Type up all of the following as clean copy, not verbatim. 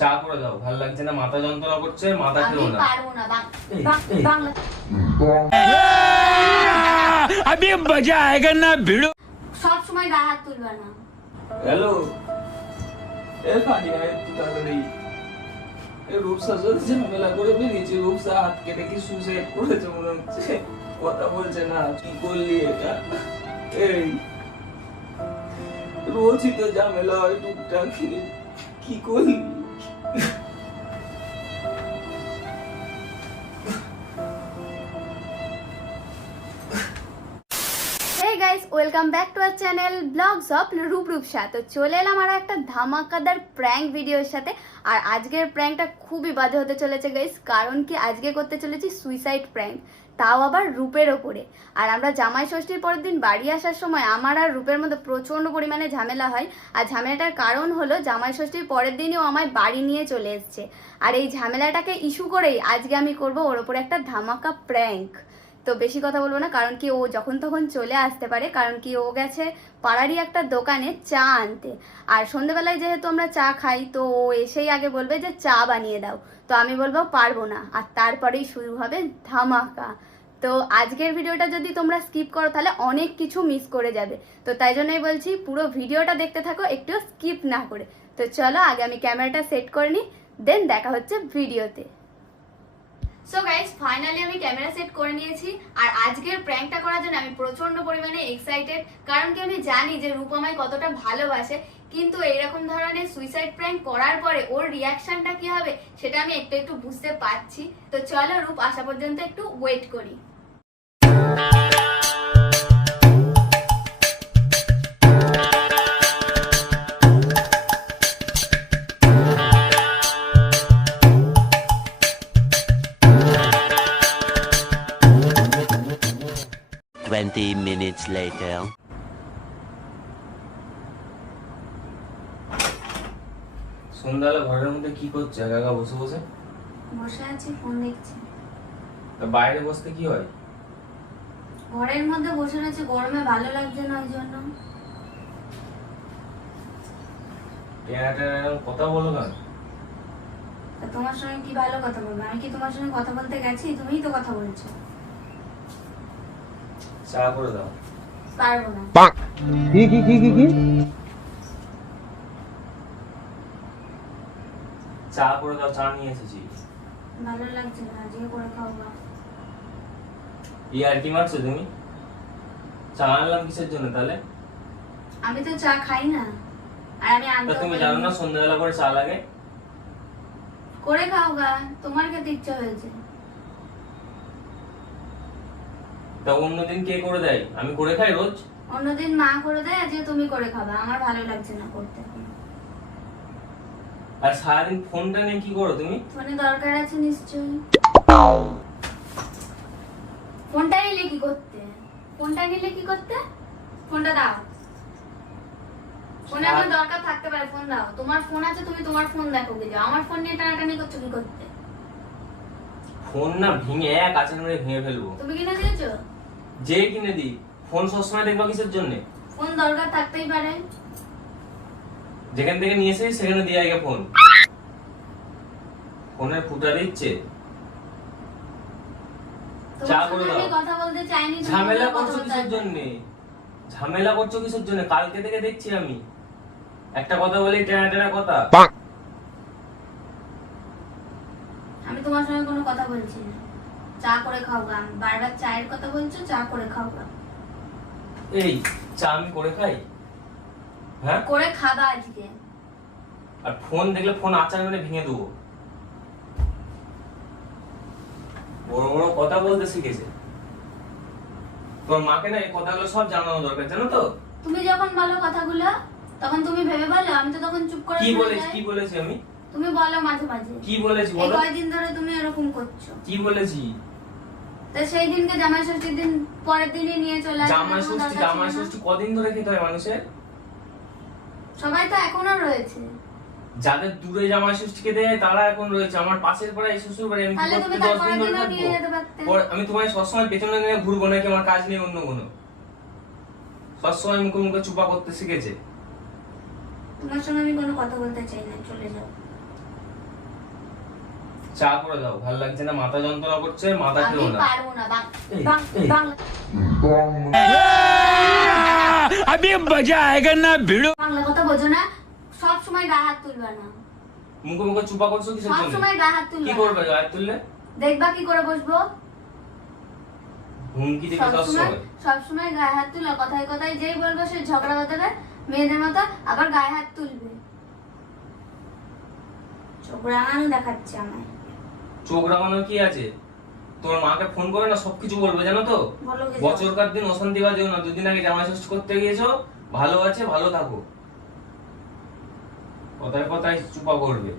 চা করে দাও, ভালো লাগছে না, মাথা যন্ত্রণা করছে, মাথা খেলো না। আমি পারবো না, বাংলা अभी मजा आएगा ना भिड़ो। সব সময় গায়ে হাত তুলবে না। হ্যালো, এ ফানি আয় তুই তাড়াতাড়ি। এ রূপসা যদি ঝামেলা করে বেরিয়েছে, রূপসা হাত কেটে কি সুইসাইড করেছে মনে হচ্ছে, কথা বলছে না। কি করলি এটা? এই রোজই তো ঝামেলা হয় টুকটাক, কি করলি? Hey guys, welcome back to our channel Vlogs of Rupsa. তো চলে এলাম আরো একটা ধামাকাদার প্র্যাঙ্ক ভিডিওর সাথে। আর আজকের প্র্যাঙ্কটা খুবই বাজে হতে চলেছে গাইস, কারণ কি আজকে করতে চলেছি সুইসাইড প্র্যাঙ্ক, তাও আবার রূপের ওপরে। আর আমরা জামাই ষষ্ঠীর পরের দিন বাড়ি আসার সময় আমার আর রূপের মধ্যে প্রচন্ড পরিমাণে ঝামেলা হয়। আর ঝামেলাটার কারণ হলো জামাই ষষ্ঠীর পরের দিনও আমায় বাড়ি নিয়ে চলে এসছে। আর এই ঝামেলাটাকে ইস্যু করেই আজকে আমি করব ওর ওপরে একটা ধামাকা প্র্যাঙ্ক। তো বেশি কথা বলবো না, কারণ কি ও যখন তখন চলে আসতে পারে, কারণ কি ও গেছে পাড়ারই একটা দোকানে চা আনতে। আর সন্ধ্যেবেলায় যেহেতু আমরা চা খাই, তো ও এসেই আগে বলবে যে চা বানিয়ে দাও, তো আমি বলবো পারবো না, আর তারপরেই শুরু হবে ধামাকা। তো আজকের ভিডিওটা যদি তোমরা স্কিপ করো তাহলে অনেক কিছু মিস করে যাবে। তো তাই জন্যই বলছি পুরো ভিডিওটা দেখতে থাকো, একটু স্কিপ না করে। তো চলো আগে আমি ক্যামেরাটা সেট করে নিই, দেন দেখা হচ্ছে ভিডিওতে। সো গাইস, ফাইনালি আমি ক্যামেরা সেট করে নিয়েছি। আর আজকের প্র্যাঙ্কটা করার জন্য আমি প্রচন্ড পরিমাণে এক্সাইটেড, কারণ কি আমি জানি যে রূপ আমায় কতটা ভালোবাসে। কিন্তু এইরকম ধরনের সুইসাইড প্র্যাঙ্ক করার পরে ওর রিয়াকশনটা কি হবে সেটা আমি একটু একটু বুঝতে পারছি। তো চলো রূপ আসা পর্যন্ত একটু ওয়েট করি। Twenty minutes later. সন্ধ্যাবেলা ঘরের মধ্যে কি করছে একা একা বসে বসে? বসে আছি, ফোন দেখছি। তা বাইরে বসতে কি হয়? ঘরের মধ্যে বসে রয়েছে, গরমে ভালো লাগছে না, ওই জন্য। কথা বলো না। তা তোমার সঙ্গে কি ভালো কথা বলবো? আমি কি তোমার সঙ্গে কথা বলতে গেছি? তুমিই তো কথা বলছো। চা করে দাও। পারবো না। কি চা করে দাও, চা নিয়ে এসেছি। ভালো লাগছে না, আজকে করে খাও না। আর কি মারছো তুমি? চা আনলাম কিসের জন্য তাহলে? আমি তো চা খাই না, আর আমি আনতে তুমি জানো না সন্ধ্যাবেলা করে চা লাগে? করে খাও গা, তোমার খেতে ইচ্ছা হয়েছে। তা অন্যদিন কে করে দেয়? আমি করে খাই রোজ। অন্যদিন মা করে দেয়, আজকে তুমি করে খাবা। আমার ভালো লাগছে না করতে। আর সারাদিন ফোনটা নিয়ে কি করো তুমি? ফোনে দরকার আছে নিশ্চয়ই। ফোনটা নিলে কি করতে? ফোনটা নিলে কি করতে? ফোনটা দাও। ফোনে আমার দরকার থাকতে পারে, ফোন দাও। তোমার ফোন আছে, তুমি তোমার ফোন দেখো কি যাও। আমার ফোন নিয়ে টানাটানি করছো কি করতে? ফোন না ভেঙে এক আছাড় মেরে ভেঙে ফেলবো। তুমি কিনে দিয়েছো? যে কিনে দিই। ফোন সবসময় দেখবা কিসের জন্য? ফোন দরকার থাকতেই পারে। যেখান থেকে নিয়ে এসেছি সেখানে দিয়ে আগে ফোন। ফোনের ফুটা দিচ্ছে। চা করে দাও। আমি কথা বলতে চাইনি। ঝামেলা করছো কিসের জন্য? ঝামেলা করছো কিসের জন্য? কালকে থেকে দেখছি আমি একটা কথা বলি, টেনা টেনা কথা। আমি তোমার সঙ্গে কোনো কথা বলছি না। চা করে খাও গা। বারবার চায়ের কথা বলছো, চা করে খাও গা। এই চা আমি করে খাই? হ্যাঁ, করে খাবা আজকে। আর ফোন দেখলে ফোন আচার মেরে ভেঙে দেবো। বড় বড় কথা বলতে শিখেছে। তোমার মাকে না এই কথাগুলো সব জানানো দরকার, জানো তো? তুমি যখন বলো কথাগুলো তখন তুমি ভেবে বলো, আমি তো তখন চুপ করে কি শুনে বলেছি? যাই। কি বলেছি আমি? তুমি বলো মাঝে মাঝে। কি বলেছি এই বলো? কয়দিন ধরে তুমি এরকম করছো। কি বলেছি? তো সেই দিনকে জামাই ষষ্ঠীর দিন পরের দিনই নিয়ে চলে আসবে। জামাই ষষ্ঠী কদিন ধরে খেতে হয় মানুষের? সবাই তো এখনো রয়েছে। যাদের দূরে জামাই ষষ্ঠী খেতে হয় তারা এখন রয়েছে। আমার পাশের পাড়ায় শ্বশুর বাড়ি, আমি তাহলে তুমি 10 দিন ধরে তারপরের দিনও থাকবো? নিয়ে যেতে পারতে। আমি তোমায় সবসময় পেছনে নিয়ে ঘুরবো নাকি? আমার কাজ নেই অন্য কোনো? সবসময় মুখে মুখে চুপা করতে শিখেছে। তোমার সঙ্গে আমি কোনো কথা বলতে চাই না, চলে যাও। চা করে দাও, ভালো লাগছে না, মাথা যন্ত্রণা করছে, মাথা আমি খেও না। পারবো না এই, এই। अभी मजा आएगा ना भिड़ो। বাংলা কথা বোঝো না, সব সময় গায়ে হাত তুলবে না, মুখে মুখে চুপা করছো কিসের সব জন্য? সময় গায়ে হাত তুলবে কি না। করবে গায়ে তুললে? দেখবা কি করে বসবো? হুমকি দিকে সব সময়। সব সময় গায়ে হাত তুলো, কথায় কথায় যেই বলবো সে ঝগড়া বাঁধাবে মেয়েদের মতো, আবার গায়ে হাত তুলবে। চোখ রাঙানো দেখাচ্ছে আমায়। চোখ রাঙানোর কি আছে? তোমার মাকে ফোন করে না সবকিছু বলবে, জানো তো? বলো গে যাও। বছরকার দিন অশান্তি বাজেও না, দুদিন আগে জামাই ষষ্ঠী করতে গিয়েছো, ভালো আছে ভালো থাকো, কথায় কথায় চুপা করবে।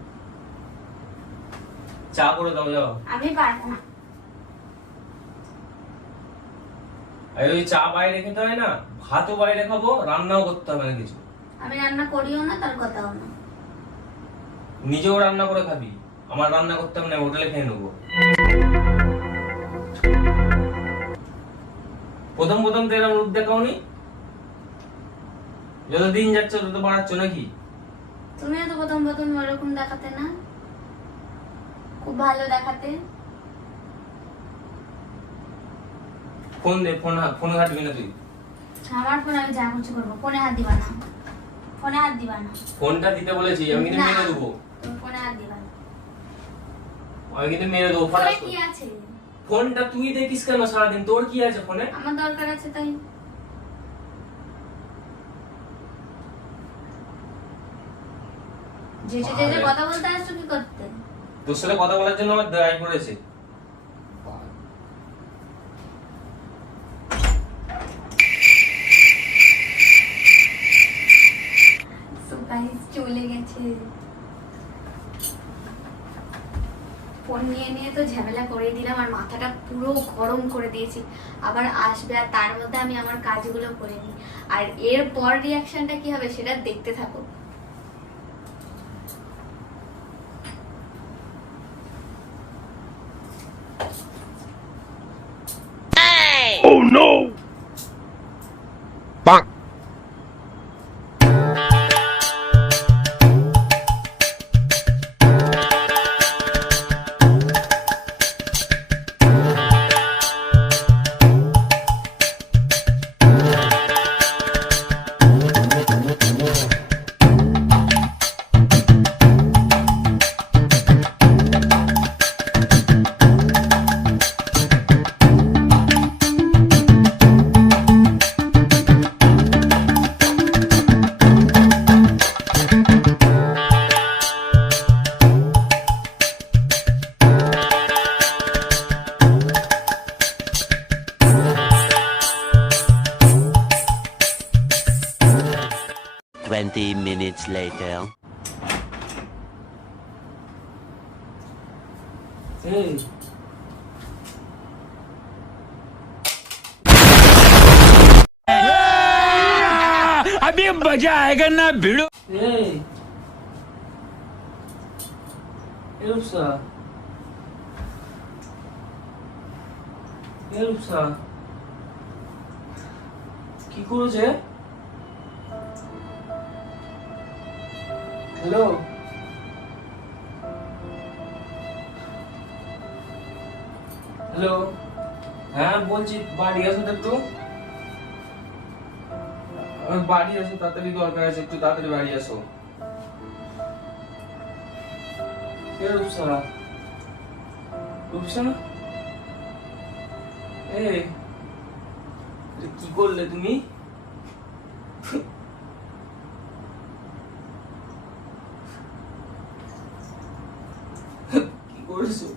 চা করে দাও, যাও। আমি পারবো না। আর ওই চা বাইরে খেতে হয় না, ভাতও বাইরে খাবো, রান্নাও করতে হবে না কিছু। আমি রান্না করিও না, তার কথাও না। নিজেও রান্না করে খাবি, আমার রান্না করতে হবে না, হোটেলে খেয়ে নেবো। প্রথম প্রথম তো এরকম রূপ দেখাওনি, যত দিন যাচ্ছে তত বাড়াচ্ছ নাকি? তুমিও তো প্রথম প্রথম ওরকম দেখাতে না, খুব ভালো দেখাতে। ফোন দে, ফোনে ঘাটবি না তুই। আমার ফোন আমি যা কিছু করবো, ফোনে হাত দিবা না, ফোনে হাত দিবা না। ফোনটা দিতে বলেছি, আমি কিন্তু না, মেরে দেবো, তুমি ফোনে হাত দিবা না। আমি কিন্তু মেরে দেবো। ফোনে ফাটাস কি আছে? ফোনটা তুই দেখিস কেন সারাদিন? তোর কি আছে ফোনে? আমার দরকার আছে তাই। যে কথা বলতে আসছো কি করতে? তোর সাথে কথা বলার জন্য আমার দায় পড়েছে। So guys, চলে গেছে। ফোন নিয়ে নিয়ে তো ঝামেলা করে দিলাম, আর মাথাটা পুরো গরম করে দিয়েছি। আবার আসবে, আর তার মধ্যে আমি আমার কাজগুলো করে নিই, আর এর পর রিয়াকশনটা কি হবে সেটা দেখতে থাকো। Oh no! Bonk. Twenty minutes later. এই, अभी मजा आएगा ना भिड़ो। এই, এই রূপসা, এই রূপসা, কি করেছে? হ্যালো, হ্যালো, হ্যাঁ বলছি, বাড়ি আসো তো একটু, বাড়ি আসো তাড়াতাড়ি, দরকার আছে, একটু তাড়াতাড়ি বাড়ি আসো। কে রূপসা? রূপসা, এই কি করলে তুমি? কি করেছো?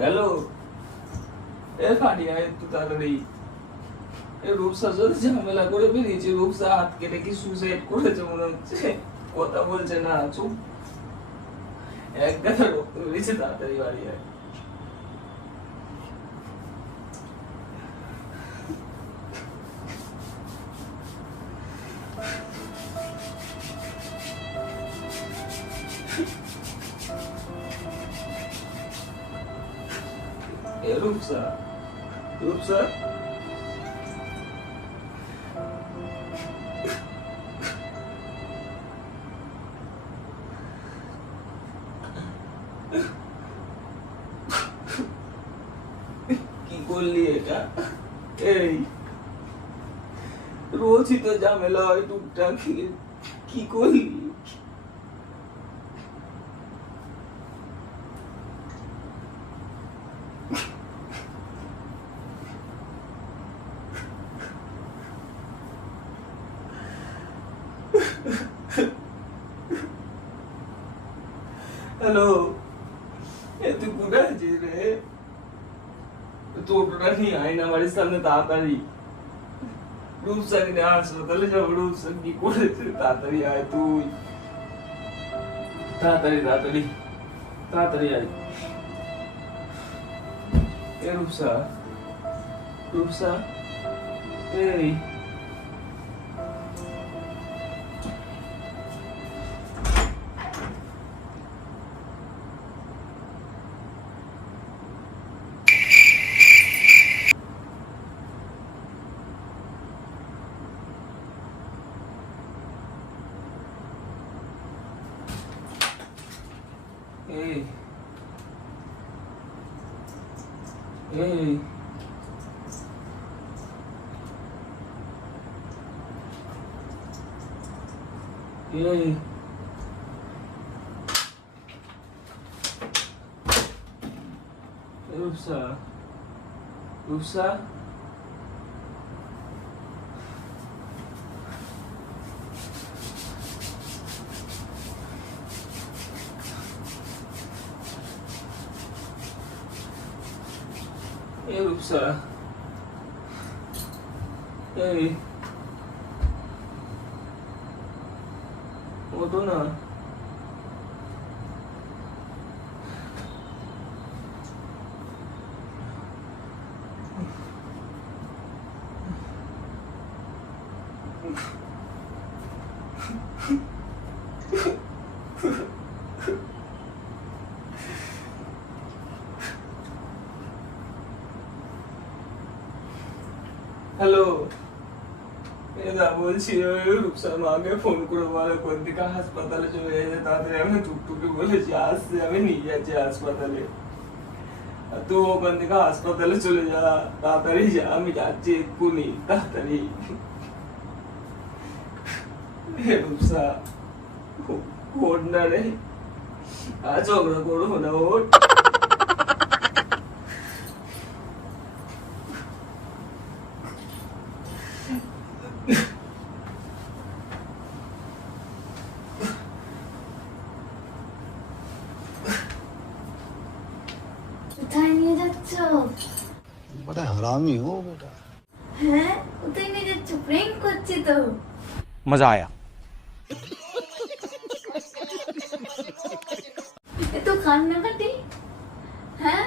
হ্যালো, এ ফাটিয়া একটু তাড়াতাড়ি। এই রূপসা যদি ঝামেলা করে বেরিয়েছে, রূপসা হাত কেটে কি সুসাইড করেছে মনে হচ্ছে, কথা বলছে না, চুপ। এক গাদা রক্ত বেরিয়েছে, তাড়াতাড়ি বাড়ি আয়। এ রূপসা, রূপসা, করলি এটা? এই রোজই তো ঝামেলা হয় টুকটাক, কি করলি? হ্যালো, তুই কোথায় আছিস রে? টোটোটা নিয়ে আয় না বাড়ির সামনে তাড়াতাড়ি। রূপসাকে নিয়ে হাসপাতালে যাবো। রূপসা কি করেছে? তাড়াতাড়ি আয় তুই, তাড়াতাড়ি তাড়াতাড়ি তাড়াতাড়ি আয়। এ রূপসা, রূপসা, এই এই এই এই রূপসা, রূপসা, এই রূপসা, এই ওঠো না। হ্যালো, বলছি রূপসার মাকে ফোন করে বলে কোন দিকে হাসপাতালে চলে যাচ্ছে তাড়াতাড়ি। আমি টুকটুকে বলেছি আসছে, আমি নিয়ে যাচ্ছি হাসপাতালে। আর তুই ওখান থেকে হাসপাতালে চলে যা, তাড়াতাড়ি যা। আমি যাচ্ছি এক্ষুনি, তাড়াতাড়ি। রূপসা ওঠ না রে, আর ঝগড়া করবো না, ওঠ। কোথায় নিয়ে যাচ্ছ? बड़ा हरामी हो बेटा। হ্যাঁ, কোথায় নিয়ে যাচ্ছ? প্রেম করছি তো। मजा आया। এ তো কান্নাকাটি। হ্যাঁ,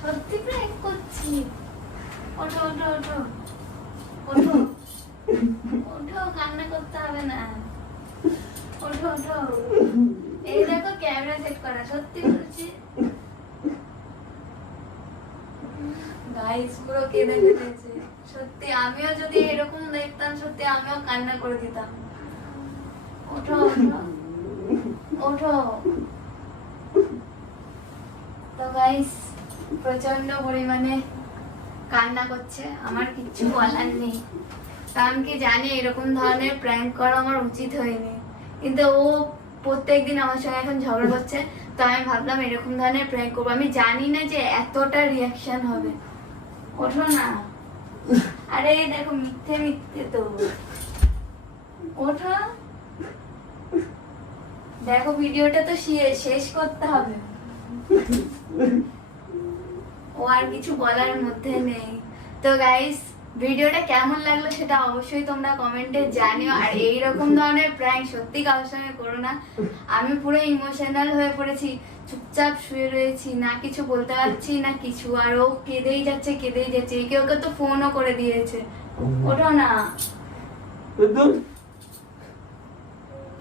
সত্যি প্রেম করছি। ওঠো ওঠো ওঠো ওঠো ওঠো, কান্না করতে হবে না। ওঠো ওঠো, এই দেখো ক্যামেরা সেট করা, সত্যি বলছি। গাইস পুরো কেঁদে ফেলেছে। সত্যি আমিও যদি এরকম দেখতাম, সত্যি আমিও কান্না করে দিতাম। ওঠো ওঠো ওঠো। তো গাইস প্রচন্ড পরিমাণে কান্না করছে, আমার কিচ্ছু বলার নেই। কারণ কি জানি এরকম ধরনের প্র্যাঙ্ক করা আমার উচিত হয়নি, কিন্তু ও প্রত্যেকদিন আমার সঙ্গে এখন ঝগড়া করছে, তো আমি ভাবলাম এরকম ধরনের প্র্যাঙ্ক করবো। আমি জানি না যে এতটা রিয়াকশন হবে। ওঠো না, আরে দেখো মিথ্যে মিথ্যে তো। ওঠো, দেখো ভিডিওটা তো শেষ করতে হবে। ও আর কিছু বলার মধ্যে নেই। তো গাইস ভিডিওটা কেমন লাগলো সেটা অবশ্যই তোমরা কমেন্টে জানিও। আর এইরকম ধরনের প্র্যাঙ্ক সত্যি কারোর সঙ্গে করো না। আমি পুরো ইমোশনাল হয়ে পড়েছি, চুপচাপ শুয়ে রয়েছি, না কিছু বলতে পারছি না কিছু। আর ও কেঁদেই যাচ্ছে কেঁদেই যাচ্ছে, একে ওকে তো ফোনও করে দিয়েছে। ওঠো না,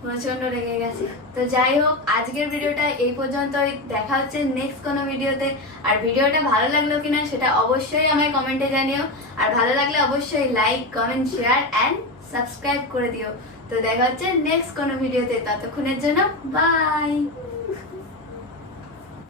প্রচন্ড রেগে গেছে। তো যাই হোক, আজকের ভিডিওটা এই পর্যন্তই। দেখা হচ্ছে নেক্সট কোনো ভিডিওতে। আর ভিডিওটা ভালো লাগলো কিনা সেটা অবশ্যই আমায় কমেন্টে জানিও। আর ভালো লাগলে অবশ্যই like comment share and subscribe করে দিও। তো দেখা হচ্ছে নেক্সট কোনো ভিডিওতে, ততক্ষণের জন্য বাই।